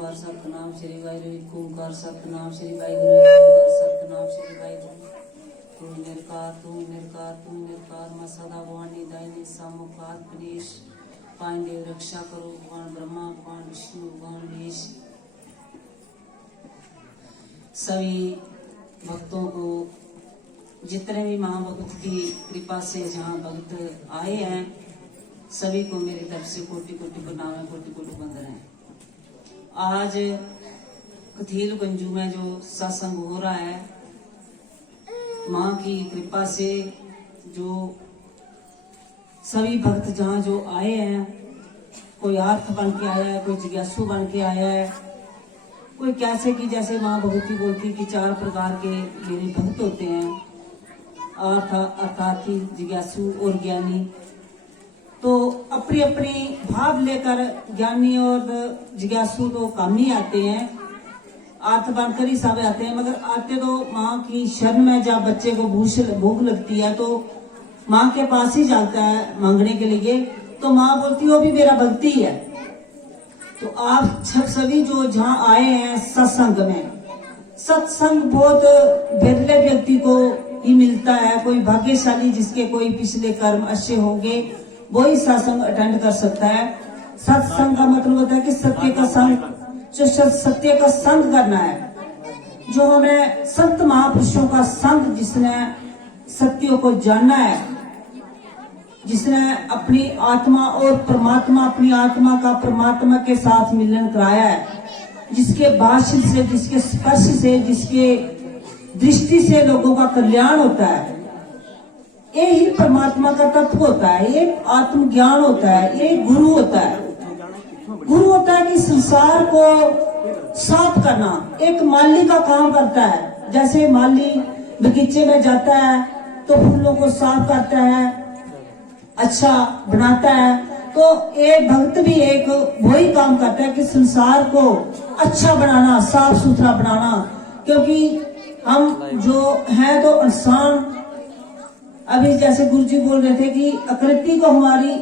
ओंकार सतनाम श्री वाहिगुरु एक ओंकार सतनाम श्री वाहिगुरु एक ओंकार सतनाम श्री वाहिगुरु। तू निरकार मैं सदा भवानी दायनी सामुखार गणेश पांडे रक्षा करो भगवान ब्रह्मा भगवान विष्णु भगवान महेश। सभी भक्तों को, जितने भी महाभक्त की कृपा से जहाँ भक्त आए हैं, सभी को मेरी तरफ से कोटि कोटि प्रणाम है, कोटि कोटि वंदन है। आज कथील गंजू में जो सत्संग हो रहा है, माँ की कृपा से जो सभी भक्त जहाँ जो आए हैं, कोई आर्थ बन के आया है, कोई जिज्ञासु बन के आया है, कोई कैसे कि जैसे माँ भगवती बोलती कि 4 प्रकार के मेरे भक्त होते हैं, अर्थार्थी, जिज्ञासु और ज्ञानी। तो अपनी अपनी भाव लेकर ज्ञानी और जिज्ञासु तो काम ही आते हैं, आर्थ बनकर ही सब आते हैं, मगर आते तो माँ की शरण में। जब बच्चे को भूख लगती है तो माँ के पास ही जाता है मांगने के लिए, तो माँ बोलती है वो भी मेरा भक्ति है। तो आप सभी जो जहाँ आए हैं सत्संग में, सत्संग बहुत बिरले व्यक्ति को ही मिलता है। कोई भाग्यशाली जिसके कोई पिछले कर्म अच्छे होंगे वो ही सत्संग अटेंड कर सकता है। सत्संग का मतलब होता है कि सत्य का संग, जो सत्य का संग करना है, जो हमें संत महापुरुषों का संग, जिसने सत्यों को जानना है, जिसने अपनी आत्मा और परमात्मा, अपनी आत्मा का परमात्मा के साथ मिलन कराया है, जिसके भाषण से, जिसके स्पर्श से, जिसके दृष्टि से लोगों का कल्याण होता है। ये ही परमात्मा का तत्व होता है, ये आत्मज्ञान होता है, ये गुरु होता है। गुरु होता है कि संसार को साफ करना, एक माली का काम करता है। जैसे माली बगीचे में जाता है तो फूलों को साफ करता है, अच्छा बनाता है, तो एक भक्त भी एक वही काम करता है कि संसार को अच्छा बनाना, साफ सुथरा बनाना। क्योंकि हम जो है तो इंसान, अभी जैसे गुरु जी बोल रहे थे कि आकृति को हमारी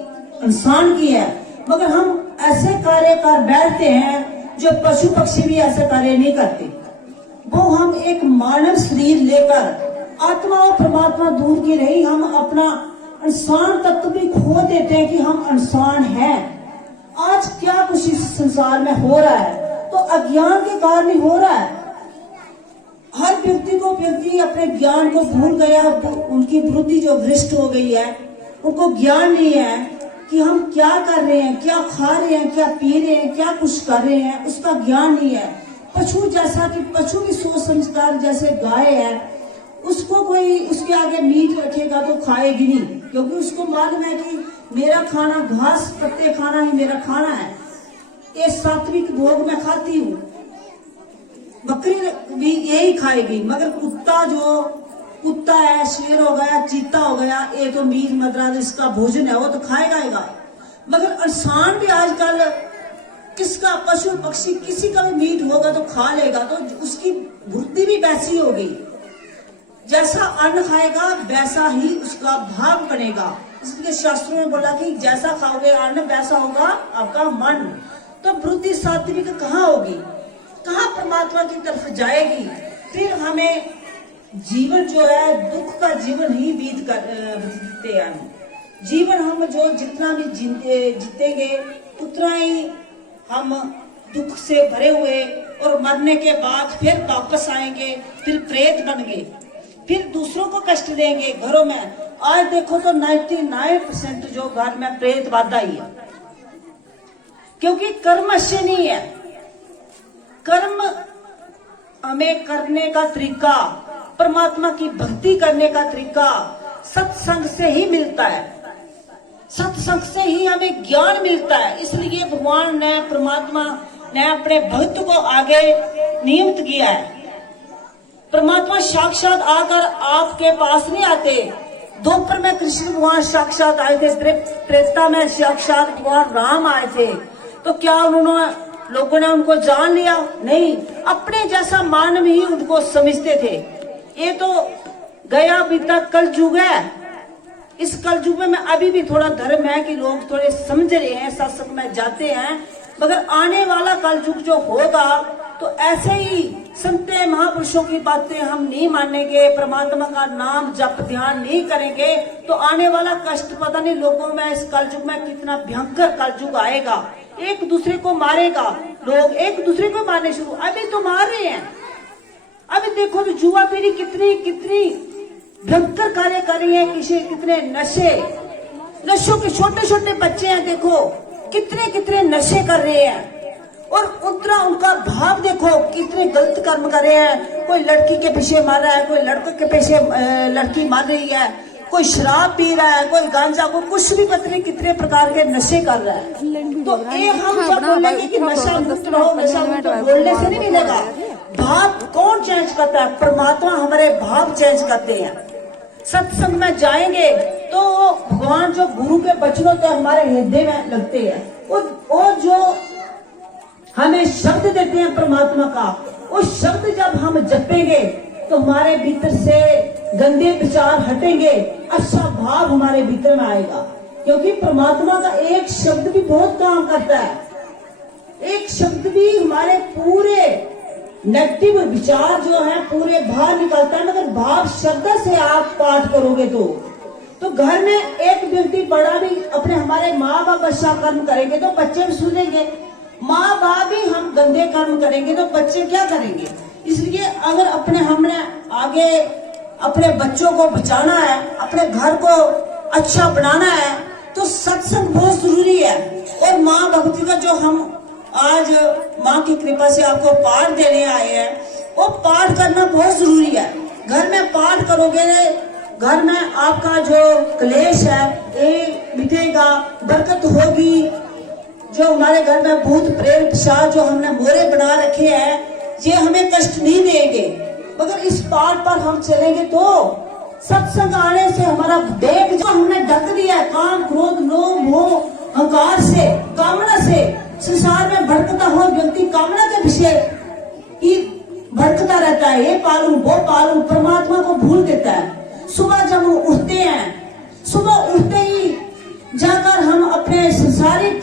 इंसान की है, मगर हम ऐसे कार्य कर बैठते हैं जो पशु पक्षी भी ऐसे कार्य नहीं करते। वो हम एक मानव शरीर लेकर, आत्मा और परमात्मा दूर की रही, हम अपना इंसान तत्व भी खो देते हैं कि हम इंसान हैं। आज क्या कुछ इस संसार में हो रहा है, तो अज्ञान के कारण ही हो रहा है। हर व्यक्ति अपने ज्ञान को भूल गया, उनकी बुद्धि जो भ्रष्ट हो गई है, उनको ज्ञान नहीं है कि हम क्या कर रहे हैं, क्या खा रहे हैं, क्या पी रहे हैं, क्या कुछ कर रहे हैं, उसका ज्ञान नहीं है। पशु जैसा कि पशु की सोच संस्कार, जैसे गाय है, उसको कोई उसके आगे मीट रखेगा तो खाएगी नहीं, क्योंकि उसको मालूम है कि मेरा खाना घास पत्ते खाना ही मेरा खाना है, ये सात्विक भोग मैं खाती हूँ। बकरी भी यही खाएगी, मगर कुत्ता है, शेर हो गया, चीता हो गया, ये तो मीट मदरा इसका भोजन है, वो तो खाएगा। मगर इंसान भी आजकल किसका, पशु पक्षी किसी का भी मीट होगा तो खा लेगा, तो उसकी बुद्धि भी वैसी हो गई। जैसा अन्न खाएगा वैसा ही उसका भाव बनेगा। इसलिए शास्त्रों में बोला कि जैसा खाओगे अन्न वैसा होगा आपका मन। तो बुद्धि सात्विक कहाँ होगी, कहाँ परमात्मा की तरफ जाएगी। फिर हमें जीवन जो है दुख का जीवन ही बीतते हैं। जीवन हम जो जितना भी जीतेंगे उतना ही हम दुख से भरे हुए, और मरने के बाद फिर वापस आएंगे, फिर प्रेत बन गए, फिर दूसरों को कष्ट देंगे घरों में। आज देखो तो 99% जो घर में प्रेत बाधा ही है, क्योंकि कर्म अच्छे नहीं है। कर्म हमें करने का तरीका, परमात्मा की भक्ति करने का तरीका सत्संग से ही मिलता है, सत्संग से ही हमें ज्ञान मिलता है। इसलिए भगवान ने, परमात्मा ने अपने भक्त को आगे नियुक्त किया है। परमात्मा साक्षात आकर आपके पास नहीं आते। दोपहर में कृष्ण भगवान साक्षात आए थे, त्रेता में साक्षात भगवान राम आए थे, तो क्या उन्होंने लोगों ने उनको जान लिया? नहीं, अपने जैसा मानव ही उनको समझते थे। ये तो गया बीता कल युग है। इस कल युग में अभी भी थोड़ा धर्म है कि लोग थोड़े समझ रहे हैं, सत्संग में जाते हैं, मगर आने वाला कलयुग जो होगा तो ऐसे ही संत महापुरुषों की बातें हम नहीं मानेंगे, परमात्मा का नाम जप ध्यान नहीं करेंगे, तो आने वाला कष्ट पता नहीं लोगों में इस कलयुग में कितना भयंकर कलयुग आएगा। एक दूसरे को मारेगा, लोग एक दूसरे को मारने शुरू, अभी तो मार रहे हैं। अभी देखो तो युवा पीढ़ी कितनी कितनी भयंकर कार्य कर रही है, कितने नशों के छोटे छोटे बच्चे हैं, देखो कितने कितने नशे कर रहे हैं। और उतना उनका भाव देखो, कितने गलत कर्म कर रहे हैं। कोई लड़की के पीछे मार रहा है, कोई लड़के के पीछे लड़की मार रही है, कोई शराब पी रहा है, कोई गांजा, कोई कुछ भी पता नहीं कितने प्रकार के नशे कर रहा है। तो ये हम जब बोलेंगे कि नशा मुक्त रहो, नशा मुक्त बोलने से नहीं मिलेगा। भाव कौन चेंज करता है? परमात्मा हमारे भाव चेंज करते हैं। सत्संग में जाएंगे तो भगवान जो गुरु के वचन होते हैं हमारे हृदय में लगते हैं, और जो हमें शब्द देते हैं परमात्मा का, वो शब्द जब हम जपेंगे तो हमारे भीतर से गंदे विचार हटेंगे, अच्छा भाव हमारे भीतर में आएगा। क्योंकि परमात्मा का एक शब्द भी बहुत काम करता है। एक शब्द भी हमारे पूरे नेगेटिव विचार जो है पूरे बाहर निकलता है। मगर भाव शब्द से आप पाठ करोगे तो घर में एक व्यक्ति बड़ा भी अपने हमारे माँ बाप अच्छा कर्म करेंगे तो बच्चे भी सुनेंगे। माँ बाप ही हम गंदे कर्म करेंगे तो बच्चे क्या करेंगे? इसलिए अगर हमने आगे अपने बच्चों को बचाना है, अपने घर को अच्छा बनाना है, तो सत्संग बहुत जरूरी है। और माँ भक्ति का जो हम आज माँ की कृपा से आपको पाठ देने आए हैं, वो पाठ करना बहुत जरूरी है। घर में पाठ करोगे, घर में आपका जो क्लेश है ये मिटेगा, बरकत होगी। जो हमारे घर में भूत प्रेत पिशाच जो हमने मोरे बना रखे हैं, ये हमें कष्ट नहीं देंगे। मगर इस पाठ पर हम चलेंगे तो सत्संग आने से हमारा देह जो हमने ढक दिया है काम क्रोध लोभ मोह अहंकार से, कामना से, संसार में भटकता हुआ व्यक्ति कामना के विषय ही भटकता रहता है। ये पालू वो पालू, परमात्मा को भूल देता है। सुबह जब हम उठते हैं, सुबह उठते ही जाकर हम अपने संसारिक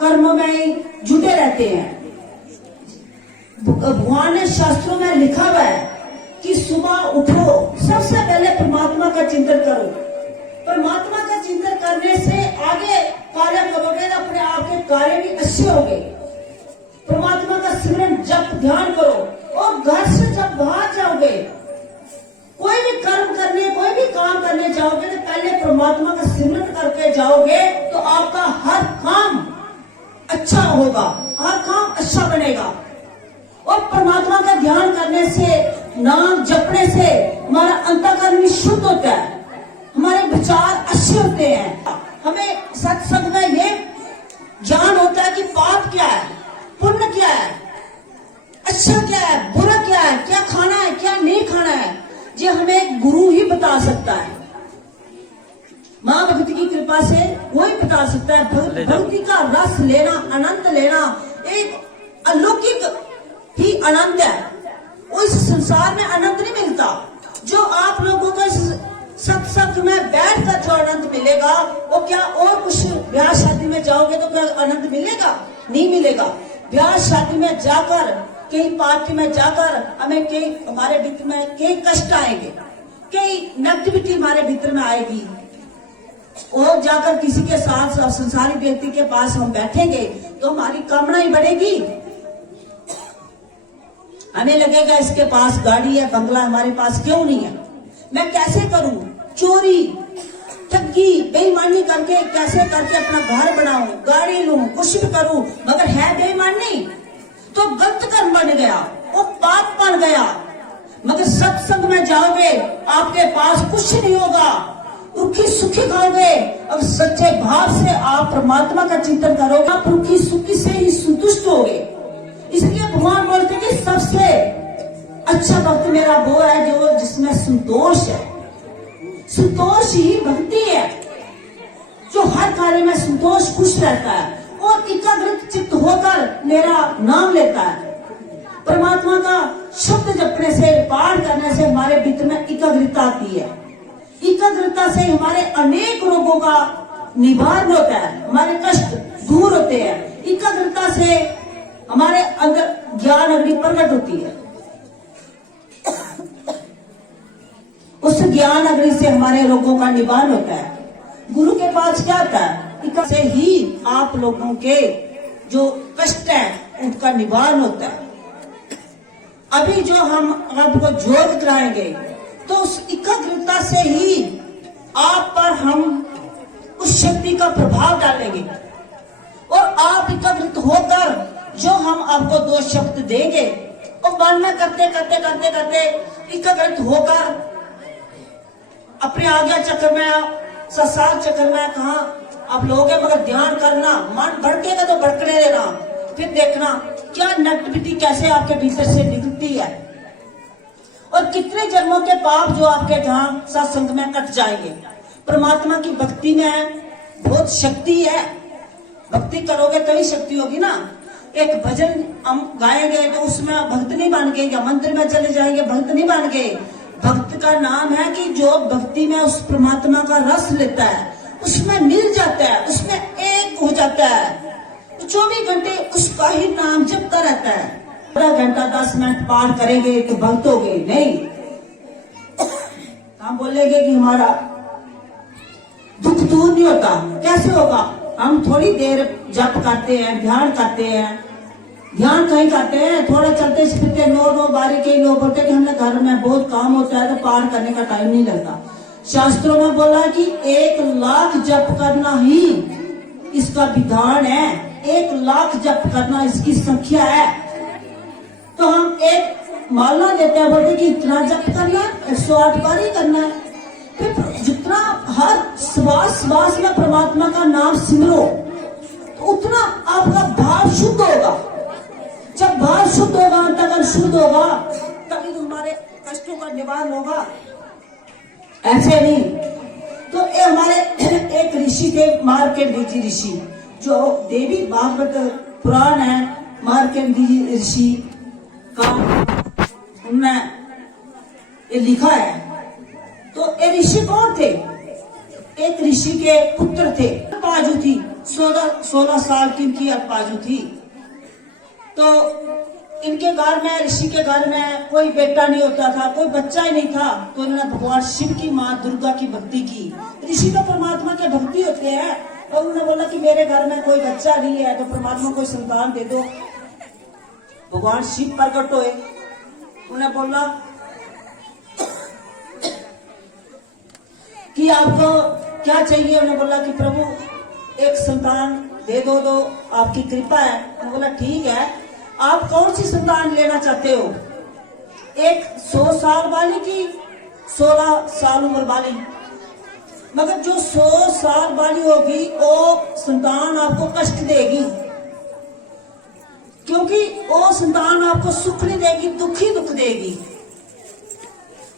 कर्मों में जुटे रहते हैं। भगवान ने शास्त्रों में लिखा हुआ है कि सुबह उठो, सबसे पहले परमात्मा का चिंतन करो। परमात्मा का चिंतन करने से आगे कार्य करोगे तो अपने आप के कार्य भी अच्छे होंगे। परमात्मा का सिमरन जप ध्यान करो, और घर से जब बाहर जाओगे, कोई भी कर्म करने, कोई भी काम करने जाओगे तो पहले परमात्मा का सिमरन करके जाओगे तो आपका हर काम अच्छा होगा, हर काम अच्छा बनेगा। और परमात्मा का ध्यान करने से, नाम जपने से हमारा अंतःकरण भी शुद्ध होता है, हमारे विचार अच्छे होते हैं। हमें सत्संग में ये ज्ञान होता है कि पाप क्या है, पुण्य क्या है, अच्छा क्या है, बुरा क्या है, क्या खाना है, क्या नहीं खाना है, ये हमें गुरु ही बता सकता है। माँ भक्ति की कृपा से कोई बता सकता है। भक्ति का रस लेना, आनंद लेना एक अलौकिक ही आनंद है। वो इस संसार में आनंद नहीं मिलता। जो आप लोगों को इस सत्संग में बैठकर जो आनंद मिलेगा, वो क्या और कुछ ब्याह शादी में जाओगे तो क्या आनंद मिलेगा? नहीं मिलेगा। ब्याह शादी में जाकर, कई पार्टी में जाकर हमें कई हमारे भीतर में कई कष्ट आएंगे, कई नेगेटिविटी हमारे भीतर में आएगी। और जाकर किसी के साथ संसारी व्यक्ति के पास हम बैठेंगे तो हमारी कामना ही बढ़ेगी। हमें लगेगा इसके पास गाड़ी है, बंगला, हमारे पास क्यों नहीं है? मैं कैसे करूं? चोरी, ठगी, बेईमानी करके कैसे करके अपना घर बनाऊं, गाड़ी लूं, कुछ भी करूं, मगर है बेईमानी तो गलत कर्म बन गया, वो पाप बन गया। मगर सत्संग में जाओगे आपके पास कुछ नहीं होगा, रुखी सुखी खाओगे। अब सच्चे भाव से आप परमात्मा का चिंतन करोगे, आप रुखी सुखी से ही संतुष्ट होगे। इसलिए भगवान बोलते हैं कि सबसे अच्छा भक्त मेरा वो है जो जिसमें संतोष है। संतोष ही भक्ति है, जो हर कार्य में संतोष खुश रहता है और एकाग्रत चित्त होकर मेरा नाम लेता है। परमात्मा का शब्द जपने से, पाठ करने से हमारे भीतर में एकाग्रता आती है। एकाग्रता से हमारे अनेक रोगों का निवारण होता है, हमारे कष्ट दूर होते हैं। एकाग्रता से हमारे अंदर ज्ञान अग्नि प्रकट होती है। उस ज्ञान अग्नि से हमारे रोगों का निवारण होता है। गुरु के पास क्या होता है? से ही आप लोगों के जो कष्ट है उनका निवारण होता है। अभी जो हम आपको योग कराएंगे तो उस एकाग्रता से ही आप पर हम उस शक्ति का प्रभाव डालेंगे और आप एकाग्रित होकर जो हम आपको दो शब्द देंगे और वर्णन करते करते करते करते एकाग्रित होकर अपने आज्ञा चक्र में संसार चक्र में कहा आप लोग हैं, मगर ध्यान करना, मन भड़केगा तो भड़कने देना, फिर देखना क्या नेगेटिविटी कैसे आपके भीतर से निकलती है और कितने जन्मों के पाप जो आपके जहां सत्संग में कट जाएंगे। परमात्मा की भक्ति में बहुत शक्ति है। भक्ति करोगे तभी शक्ति होगी ना। एक भजन हम गाएंगे तो उसमें भक्त नहीं बन गए, या मंदिर में चले जाएंगे भक्त नहीं बन गए। भक्त का नाम है कि जो भक्ति में उस परमात्मा का रस लेता है, उसमें मिल जाता है, उसमें एक हो जाता है, 24 घंटे उसका ही नाम जपता रहता है। आधा घंटा 10 मिनट पार करेंगे तो भक्त हो गए नहीं। हम बोलेंगे कि हमारा दुख दूर नहीं होता, कैसे होगा? हम थोड़ी देर जप करते हैं, ध्यान करते हैं। ध्यान कहीं करते हैं, थोड़ा चलते फिरते 9 बारी के लोग बोलते कि हमने घर में बहुत काम होता है तो पार करने का टाइम नहीं लगता। शास्त्रों में बोला कि 1 लाख जप करना ही इसका विधान है। 1 लाख जप करना इसकी संख्या है। तो हम एक माला देते हैं, बोलते कि इतना जप करना है, 108 बार ही करना है। फिर जितना हर श्वास श्वास में परमात्मा का नाम सिमरो तो उतना आपका भाव शुद्ध होगा। जब भाव शुद्ध होगा, अंतःकरण शुद्ध होगा, तभी तो हमारे कष्टों का निवारण होगा। ऐसे नहीं तो ये हमारे एक ऋषि थे, मार्कंडेय ऋषि, जो देवी भागवत पुराण है मार्कंडेय ऋषि का, उनने ये लिखा है। तो ये ऋषि कौन थे? एक ऋषि के पुत्र थे, अल्पाजु थी, 16 साल की इनकी अल्पाजु थी। तो इनके घर में, ऋषि के घर में कोई बेटा नहीं होता था, कोई बच्चा ही नहीं था। तो इन्होंने भगवान शिव की माँ दुर्गा की भक्ति की। ऋषि तो परमात्मा के भक्ति होते हैं, और उन्होंने बोला कि मेरे घर में कोई बच्चा नहीं है तो परमात्मा कोई संतान दे दो। भगवान शिव प्रकट हुए, उन्हें बोला कि आपको क्या चाहिए? उन्हें बोला कि प्रभु एक संतान दे दो, तो आपकी कृपा है। उन्होंने बोला ठीक है, आप कौन सी संतान लेना चाहते हो? एक 100 साल वाली की 16 साल उम्र वाली? मगर जो 100 साल वाली होगी वो संतान आपको कष्ट देगी, क्योंकि वो संतान आपको सुख नहीं देगी, दुख ही दुख देगी।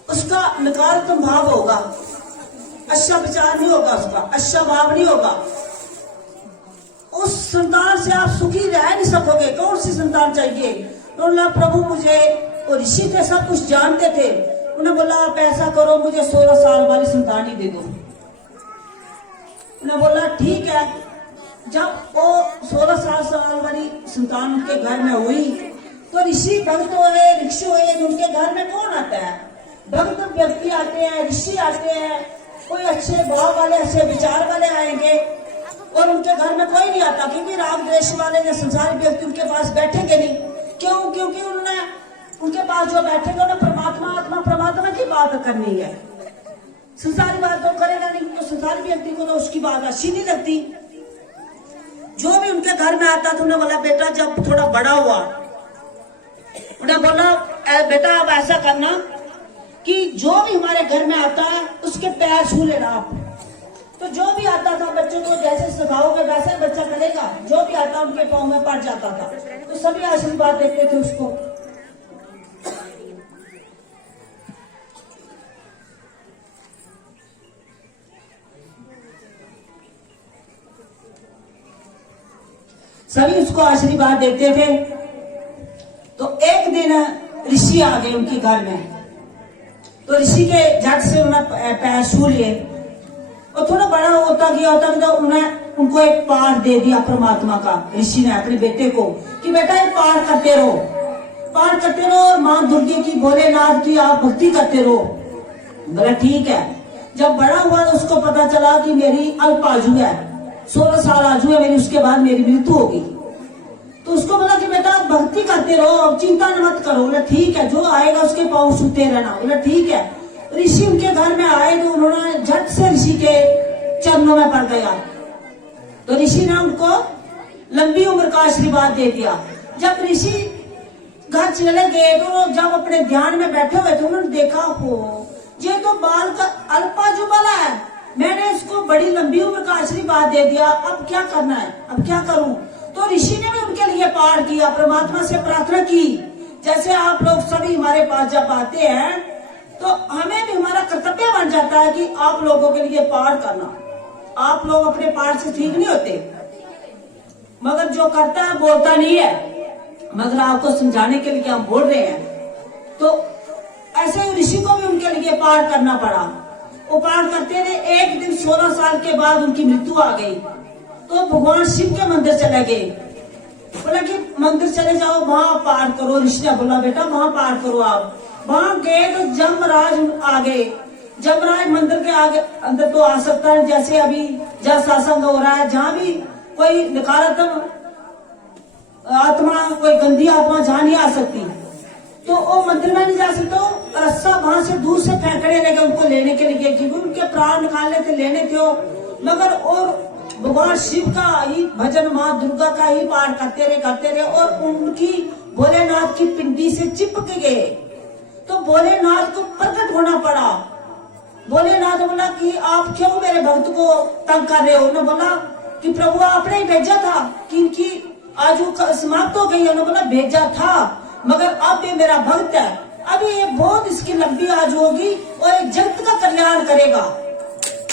उसका नकारात्मक भाव होगा, अच्छा विचार नहीं होगा, उसका अच्छा भाव नहीं होगा। उस संतान से आप सुखी रह नहीं सकोगे। कौन सी संतान चाहिए? तो बोला प्रभु मुझे, वो ऋषि थे, सब कुछ जानते थे। उन्हें बोला आप ऐसा करो, मुझे 16 साल वाली संतान ही दे दो। उन्हें बोला ठीक है। जब वो 16 साल वाली संतान उनके घर में हुई तो ऋषि भक्त हुए, ऋषि हुए। उनके घर में कौन आता है? भक्त व्यक्ति आते हैं, ऋषि आते हैं, कोई अच्छे भाव वाले, अच्छे विचार वाले आएंगे। और उनके घर में कोई नहीं आता, क्योंकि राग द्वेष वाले या संसारी व्यक्ति उनके पास बैठेंगे नहीं। क्यों? क्योंकि उन्होंने, उनके पास जो बैठेंगे उन्हें परमात्मा, आत्मा परमात्मा की बात करनी है, संसारी बात तो करेगा नहीं। तो संसारी व्यक्ति को तो उसकी बात अच्छी नहीं लगती। जो भी उनके घर में आता था उन्हें बोला बेटा जब थोड़ा बड़ा हुआ, उन्हें बोला बेटा अब ऐसा करना कि जो भी हमारे घर में आता है उसके पैर छू लेना आप। तो जो भी आता था बच्चों को जैसे सिखाओगे वैसे बच्चा करेगा। जो भी आता उनके पाँव में पड़ जाता था, तो सभी आशीर्वाद देते थे उसको। सभी उसको आशीर्वाद देते थे। तो एक दिन ऋषि आ गए उनके घर में। तो ऋषि के झट से उन्हें पैर छू लिए और थोड़ा बड़ा होता गया तो उन्हें उनको एक पाठ दे दिया परमात्मा का, ऋषि ने अपने बेटे को कि बेटा ये पाठ करते रहो, पाठ करते रहो और माँ दुर्गे की, भोलेनाथ की आप भक्ति करते रहो। बोला ठीक है। जब बड़ा हुआ तो उसको पता चला कि मेरी अल्प आयु है, 16 साल आयु है मेरी, उसके बाद मेरी मृत्यु होगी। तो उसको बोला कि बेटा आप भक्ति करते रहो, अब चिंता मत करो। बोला ठीक है, जो आएगा उसके पाँव छूते रहना। बोला ठीक है। ऋषि उनके घर में आए तो उन्होंने झट से ऋषि के चरणों में पड़ गया। तो ऋषि ने उनको लंबी उम्र का आशीर्वाद दे दिया। जब ऋषि घर चले गए तो जब अपने ध्यान में बैठे हुए थे, उन्होंने देखा हो ये तो बाल का अल्पाजु वाला है, मैंने इसको बड़ी लंबी उम्र का आशीर्वाद दे दिया, अब क्या करना है, अब क्या करूं। तो ऋषि ने भी उनके लिए पाठ किया, परमात्मा से प्रार्थना की। जैसे आप लोग सभी हमारे पास जब आते हैं तो हमें भी हमारा कर्तव्य बन जाता है कि आप लोगों के लिए पाठ करना। आप लोग अपने पाठ से ठीक नहीं होते, मगर जो करता है बोलता नहीं है, मगर आपको समझाने के लिए हम बोल रहे हैं। तो ऐसे ही ऋषि को भी उनके लिए पाठ करना पड़ा। वो पाठ करते रहे। एक दिन 16 साल के बाद उनकी मृत्यु आ गई। तो भगवान शिव के मंदिर चले गए। बोला कि मंदिर चले जाओ, वहां पाठ करो। ऋषि ने बोला बेटा वहां पाठ करो। आप वहां गए तो जमराज आ गए। जमराज मंदिर के आगे अंदर तो आ सकता है, जैसे अभी जहाँ सत्संग हो रहा है, जहाँ भी कोई नकारात्मक आत्मा, कोई गंदी आत्मा जहाँ नहीं आ सकती, तो वो मंदिर में नहीं जा सकते। रस्सा वहां से दूर से फेंकने लगे उनको लेने के लिए, क्योंकि उनके प्राण निकालने थे, लेने थे। मगर और भगवान शिव का ही भजन, माँ दुर्गा का ही पाठ करते रहे और उनकी भोलेनाथ की पिंडी से चिपक गए। तो भोलेनाथ को प्रकट होना पड़ा। भोलेनाथ बोला कि आप क्यों मेरे भक्त को तंग कर रहे हो। उन्होंने बोला कि प्रभु आपने ही भेजा था कि इनकी आयु समाप्त हो गई। उन्होंने बोला भेजा था, मगर अब ये मेरा भक्त है, अभी ये बहुत इसकी लंबी आयु होगी और एक जगत का कल्याण करेगा,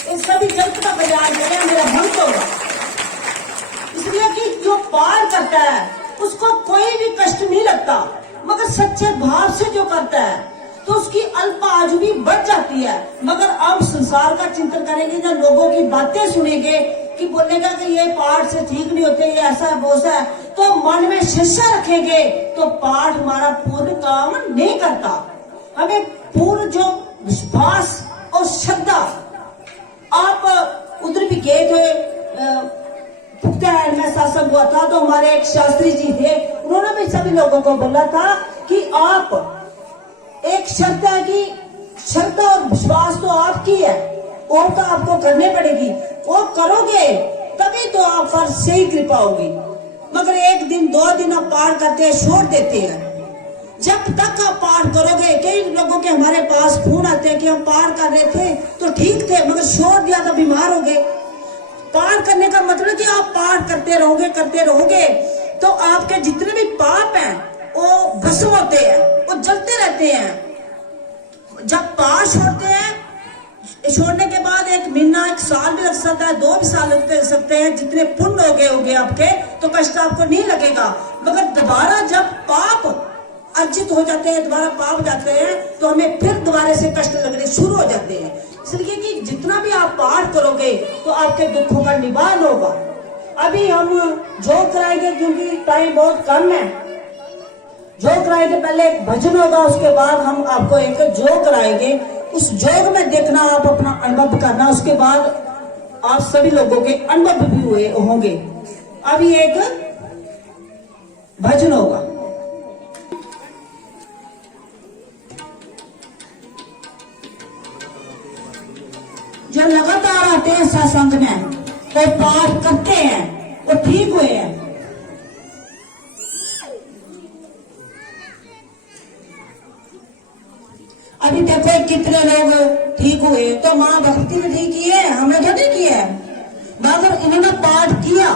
इस सभी जगत का कल्याण करेगा, मेरा भक्त होगा। इसलिए कि जो पार करता है उसको कोई भी कष्ट नहीं लगता, मगर सच्चे भाव से जो करता है तो उसकी अल्प आयु भी बढ़ जाती है। मगर अब संसार का चिंतन करेंगे या लोगों की बातें सुनेंगे कि बोलेगा कि ये पाठ से ठीक नहीं होते, ये ऐसा है वो है, तो मन में शिक्षा रखेंगे तो पाठ हमारा पूर्ण काम नहीं करता। हमें पूर्ण जो विश्वास और श्रद्धा, आप उधर भी गए थे पुख्तहर में सत्संग हुआ था, तो हमारे एक शास्त्री जी थे, उन्होंने भी सभी लोगों को बोला था कि आप एक शर्त है कि श्रद्धा और विश्वास तो आपकी है, वो तो आपको करनी पड़ेगी, वो करोगे तभी तो आप पर सही कृपा होगी। मगर एक दिन 2 दिन आप पाठ करते हैं, छोड़ देते हैं। जब तक आप पाठ करोगे, कई लोगों के हमारे पास फोन आते हैं कि हम पाठ कर रहे थे तो ठीक थे, मगर छोड़ दिया तो बीमार हो गए। पाठ करने का मतलब कि आप पाठ करते रहोगे तो आपके जितने भी पाप हैं वो भस्म होते हैं, वो जलते रहते हैं। जब पाठ छोड़ते हैं, छोड़ने के बाद 1 महीना 1 साल भी लग सकता है, 2 भी साल लग सकते हैं, जितने पुण्य हो गए आपके तो कष्ट आपको नहीं लगेगा। मगर दोबारा जब पाप अर्जित हो जाते हैं, दोबारा पाप जाते हैं, तो हमें फिर दोबारा से कष्ट लगने शुरू हो जाते हैं। इसलिए कि जितना भी आप पाठ करोगे तो आपके दुखों का निवारण होगा। अभी हम जोग कराएंगे क्योंकि टाइम बहुत कम है। जोग कराएंगे, पहले एक भजन होगा, उसके बाद हम आपको एक जोग कराएंगे। उस जोग में देखना, आप अपना अनुभव करना, उसके बाद आप सभी लोगों के अनुभव भी हुए होंगे। अभी एक भजन होगा। जो लगातार आते हैं सत्संग में, वो पाठ करते हैं, वो ठीक हुए हैं। अभी देखो कितने लोग ठीक हुए, तो माँ भक्ति ने ठीक की है, हमने तो नहीं किया है, मगर इन्होंने पाठ किया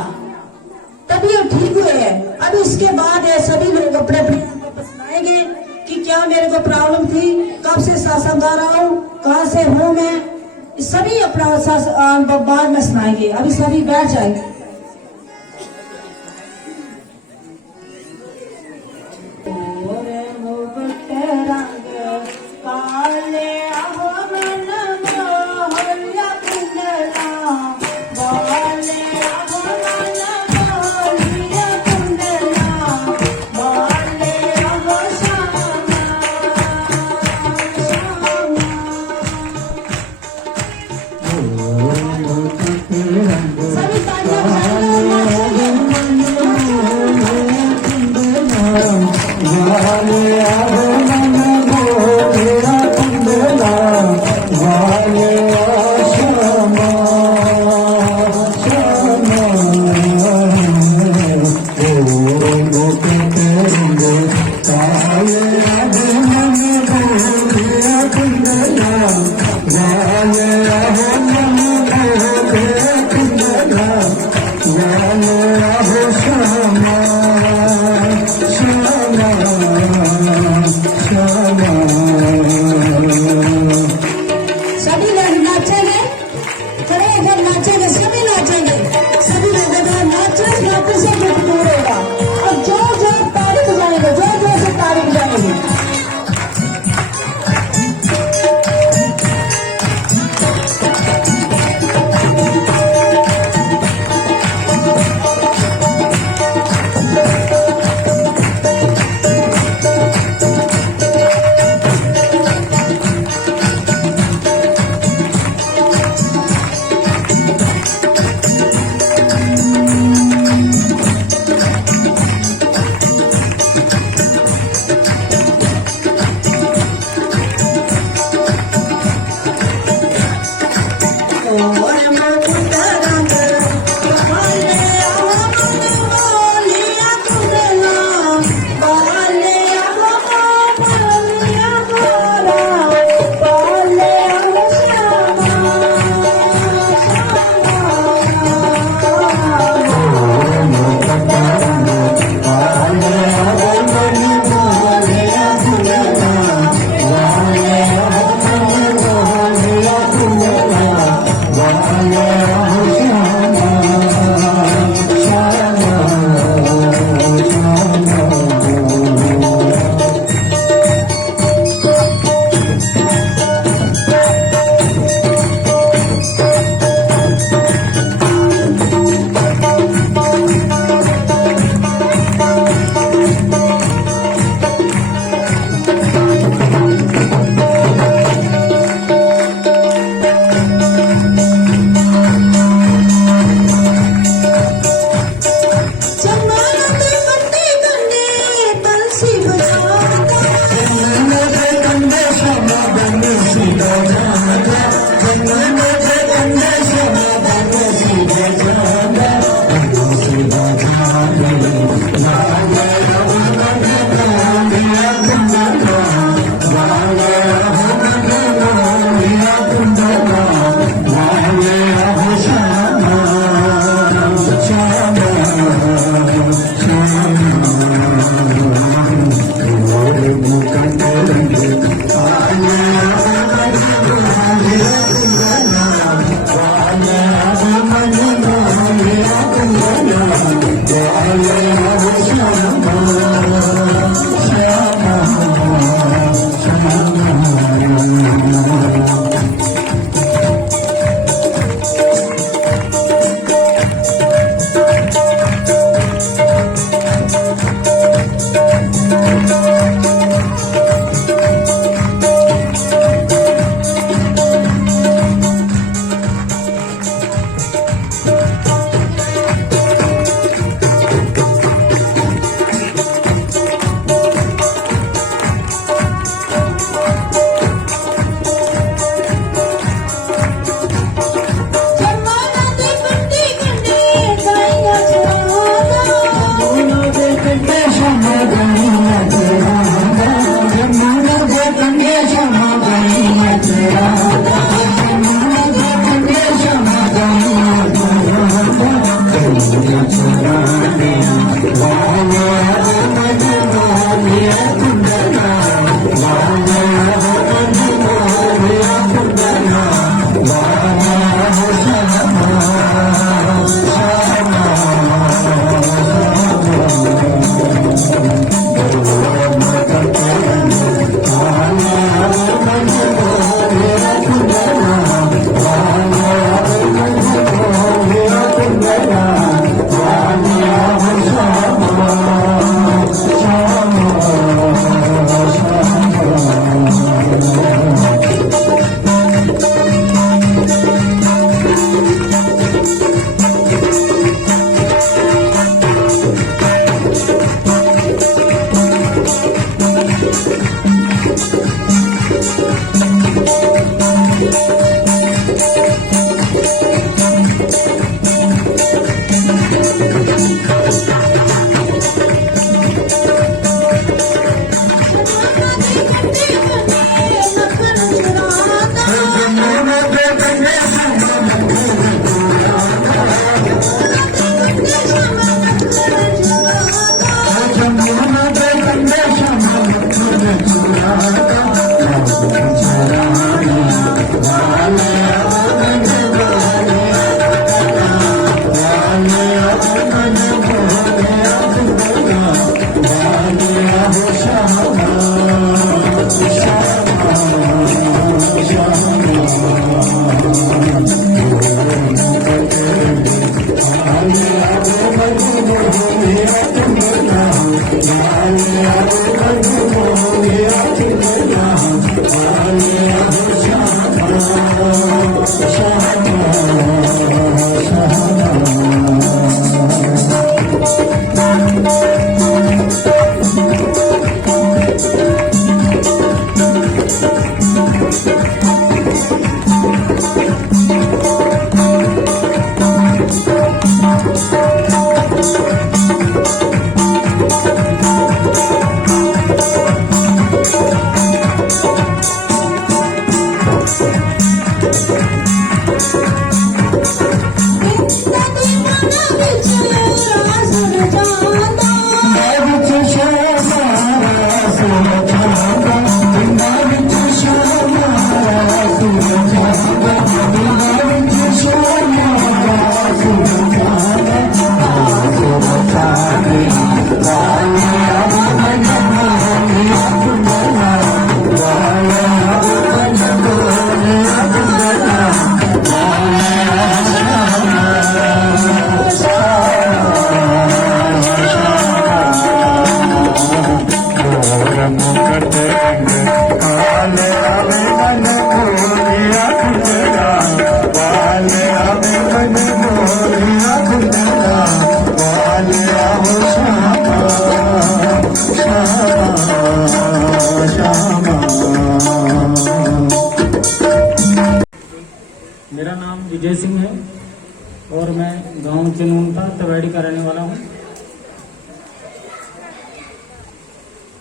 तभी ये ठीक हुए हैं। अब इसके बाद ये सभी लोग अपने अपने सुनाएंगे कि क्या मेरे को प्रॉब्लम थी, कब से सत्संग आ रहा हूँ, कहाँ से हूँ मैं, सभी अपना बाद में सुनाएंगे। अभी सभी बैठ जाएंगे। काले Thank you.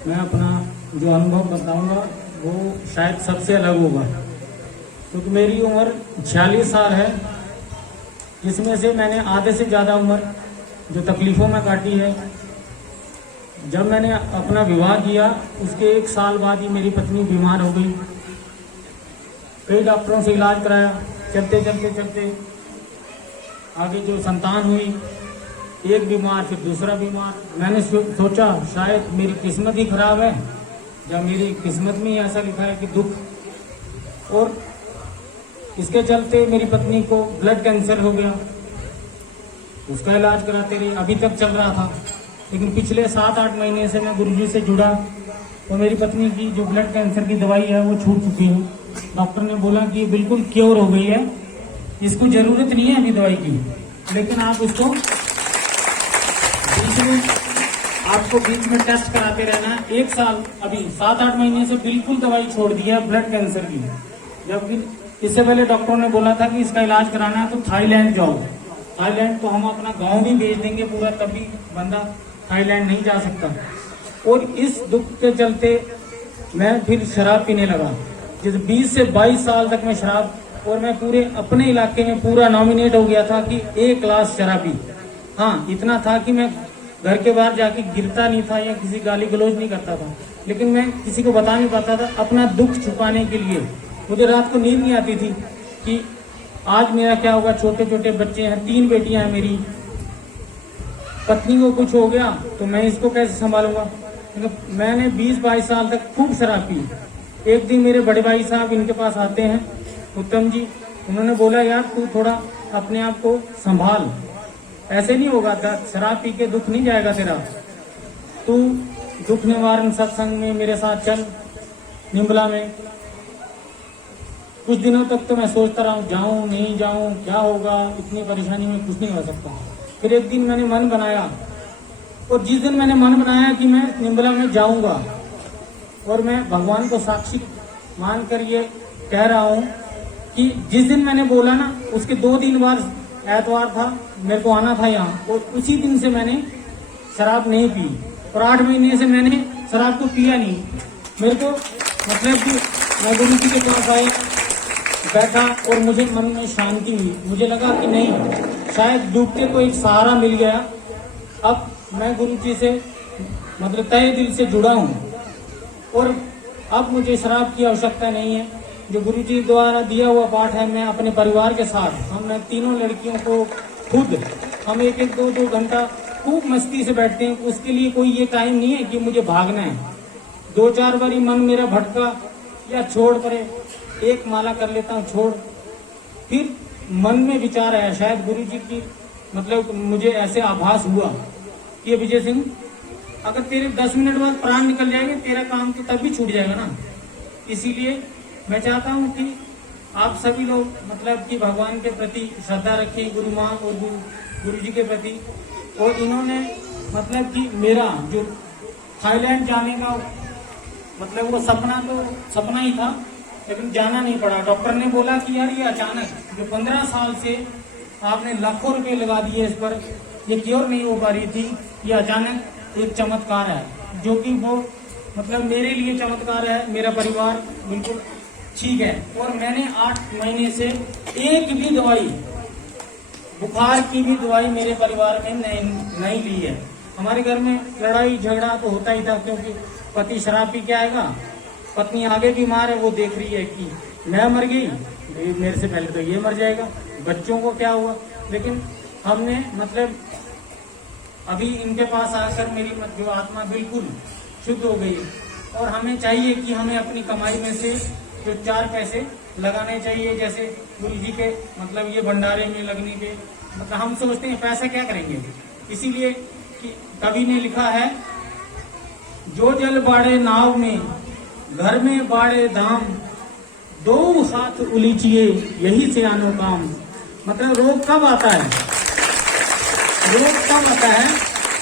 मैं अपना जो अनुभव बताऊंगा वो शायद सबसे अलग होगा, क्योंकि मेरी उम्र 46 साल है, जिसमें से मैंने आधे से ज़्यादा उम्र जो तकलीफ़ों में काटी है। जब मैंने अपना विवाह किया उसके 1 साल बाद ही मेरी पत्नी बीमार हो गई। कई डॉक्टरों से इलाज कराया, चलते चलते चलते आगे जो संतान हुई, एक बीमार फिर दूसरा बीमार। मैंने सोचा शायद मेरी किस्मत ही खराब है, या मेरी किस्मत में ही ऐसा लिखा है कि दुख। और इसके चलते मेरी पत्नी को ब्लड कैंसर हो गया, उसका इलाज कराते रहे, अभी तक चल रहा था। लेकिन पिछले 7-8 महीने से मैं गुरुजी से जुड़ा तो मेरी पत्नी की जो ब्लड कैंसर की दवाई है वो छूट चुकी है। डॉक्टर ने बोला कि बिल्कुल क्योर हो गई है, इसको जरूरत नहीं है अभी दवाई की, लेकिन आप उसको बीच में टेस्ट कराते रहना है। 1 साल अभी 7-8 महीने से बिल्कुल दवाई छोड़ दी है ब्लड कैंसर की, जबकि इससे पहले डॉक्टरों ने बोला था कि इसका इलाज कराना है तो थाईलैंड जाओ। थाईलैंड तो हम अपना गांव भी भेज देंगे पूरा, तभी बंदा थाईलैंड नहीं जा सकता। और इस दुख के चलते मैं फिर शराब पीने लगा। जिस 20 से 22 साल तक मैं शराब, और मैं पूरे अपने इलाके में पूरा नॉमिनेट हो गया था कि एक क्लास शराबी। हाँ, इतना था कि मैं घर के बाहर जाके गिरता नहीं था या किसी गाली गलौज नहीं करता था, लेकिन मैं किसी को बता नहीं पाता था। अपना दुख छुपाने के लिए मुझे रात को नींद नहीं आती थी कि आज मेरा क्या होगा। छोटे छोटे बच्चे हैं, 3 बेटियां हैं मेरी, पत्नी को कुछ हो गया तो मैं इसको कैसे संभालूंगा। मैंने 20-22 साल तक खूब शराब पी। एक दिन मेरे बड़े भाई साहब इनके पास आते हैं, उत्तम जी, उन्होंने बोला यार तू थोड़ा अपने आप को संभाल, ऐसे नहीं होगा, शराब पी के दुख नहीं जाएगा तेरा, तू दुख निवारण सत्संग में मेरे साथ चल निम्बला में। कुछ दिनों तक तो मैं सोचता रहा, जाऊं नहीं जाऊं, क्या होगा, इतनी परेशानी में कुछ नहीं हो सकता। फिर एक दिन मैंने मन बनाया, और जिस दिन मैंने मन बनाया कि मैं निम्बला में जाऊंगा, और मैं भगवान को साक्षी मानकर ये कह रहा हूं कि जिस दिन मैंने बोला ना, उसके 2 दिन बाद एतवार था, मेरे को आना था यहाँ, और उसी दिन से मैंने शराब नहीं पी, और 8 महीने से मैंने शराब को पिया नहीं। मेरे को मतलब कि मैं गुरु जी के पास आए, बैठा, और मुझे मन में शांति हुई। मुझे लगा कि नहीं, शायद डूबते को एक सहारा मिल गया। अब मैं गुरु जी से मतलब तहे दिल से जुड़ा हूँ, और अब मुझे शराब की आवश्यकता नहीं है। जो गुरु जी द्वारा दिया हुआ पाठ है, मैं अपने परिवार के साथ, हम तीनों लड़कियों को खुद हम 1-1, 2-2 घंटा खूब मस्ती से बैठते हैं। उसके लिए कोई ये टाइम नहीं है कि मुझे भागना है। 2-4 बारी मन मेरा भटका या छोड़ पड़े, एक माला कर लेता हूँ, छोड़, फिर मन में विचार आया, शायद गुरु जी की मतलब मुझे ऐसे आभास हुआ कि विजय सिंह, अगर तेरे 10 मिनट बाद प्राण निकल जाएंगे, तेरा काम तो तब भी छूट जाएगा ना। इसीलिए मैं चाहता हूँ कि आप सभी लोग मतलब कि भगवान के प्रति श्रद्धा रखें, गुरु माँ और गुरु जी के प्रति। और इन्होंने मतलब कि मेरा जो थाईलैंड जाने का मतलब वो सपना ही था, लेकिन जाना नहीं पड़ा। डॉक्टर ने बोला कि यार ये अचानक जो 15 साल से आपने लाखों रुपए लगा दिए इस पर, ये क्योर नहीं हो पा रही थी, ये अचानक एक चमत्कार है, जो कि वो मतलब मेरे लिए चमत्कार है। मेरा परिवार बिल्कुल ठीक है, और मैंने 8 महीने से एक भी दवाई, बुखार की भी दवाई मेरे परिवार में नहीं ली है। हमारे घर में लड़ाई झगड़ा तो होता ही था, क्योंकि पति शराब पी के आएगा, पत्नी आगे बीमार है, वो देख रही है कि मैं मर गई, मेरे से पहले तो ये मर जाएगा, बच्चों को क्या हुआ। लेकिन हमने मतलब अभी इनके पास आकर मेरी जो आत्मा बिल्कुल शुद्ध हो गई, और हमें चाहिए कि हमें अपनी कमाई में से जो 4 पैसे लगाने चाहिए। जैसे गुरु जी के मतलब ये भंडारे में लगने के, मतलब हम सोचते हैं पैसा क्या करेंगे, इसीलिए कि कवि ने लिखा है, जो जल बाड़े नाव में, घर में बाड़े दाम, 2 हाथ उलीचिए यही से आनो काम। मतलब रोग कब आता है, रोग कब आता है,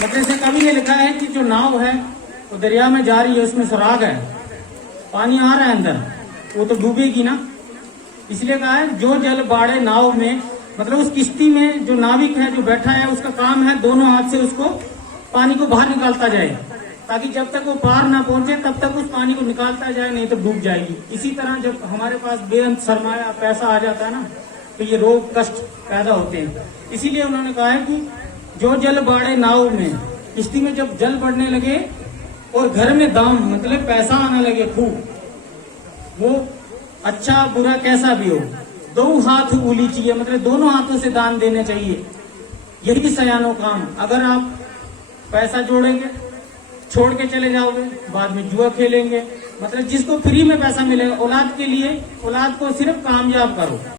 मतलब से कवि ने लिखा है कि जो नाव है वो दरिया में जा रही है, उसमें सुराग है, पानी आ रहा है अंदर, वो तो डूबेगी ना। इसलिए कहा है जो जल बाड़े नाव में, मतलब उस किश्ती में जो नाविक है, जो बैठा है, उसका काम है दोनों हाथ से उसको पानी को बाहर निकालता जाए। ताकि जब तक वो पार ना पहुंचे तब तक उस पानी को निकालता जाए, नहीं तो डूब जाएगी। इसी तरह जब हमारे पास बेअंत सरमाया पैसा आ जाता है ना, तो ये रोग कष्ट पैदा होते हैं। इसीलिए उन्होंने कहा है कि जो जल बाढ़े नाव में, किश्ती में जब जल बढ़ने लगे और घर में दाम मतलब पैसा आने लगे खूब, वो अच्छा बुरा कैसा भी हो, दो हाथ उली चाहिए, मतलब दोनों हाथों से दान देने चाहिए। यही सयानो काम। अगर आप पैसा जोड़ेंगे, छोड़ के चले जाओगे, बाद में जुआ खेलेंगे। मतलब जिसको फ्री में पैसा मिलेगा, औलाद के लिए, औलाद को सिर्फ कामयाब करो।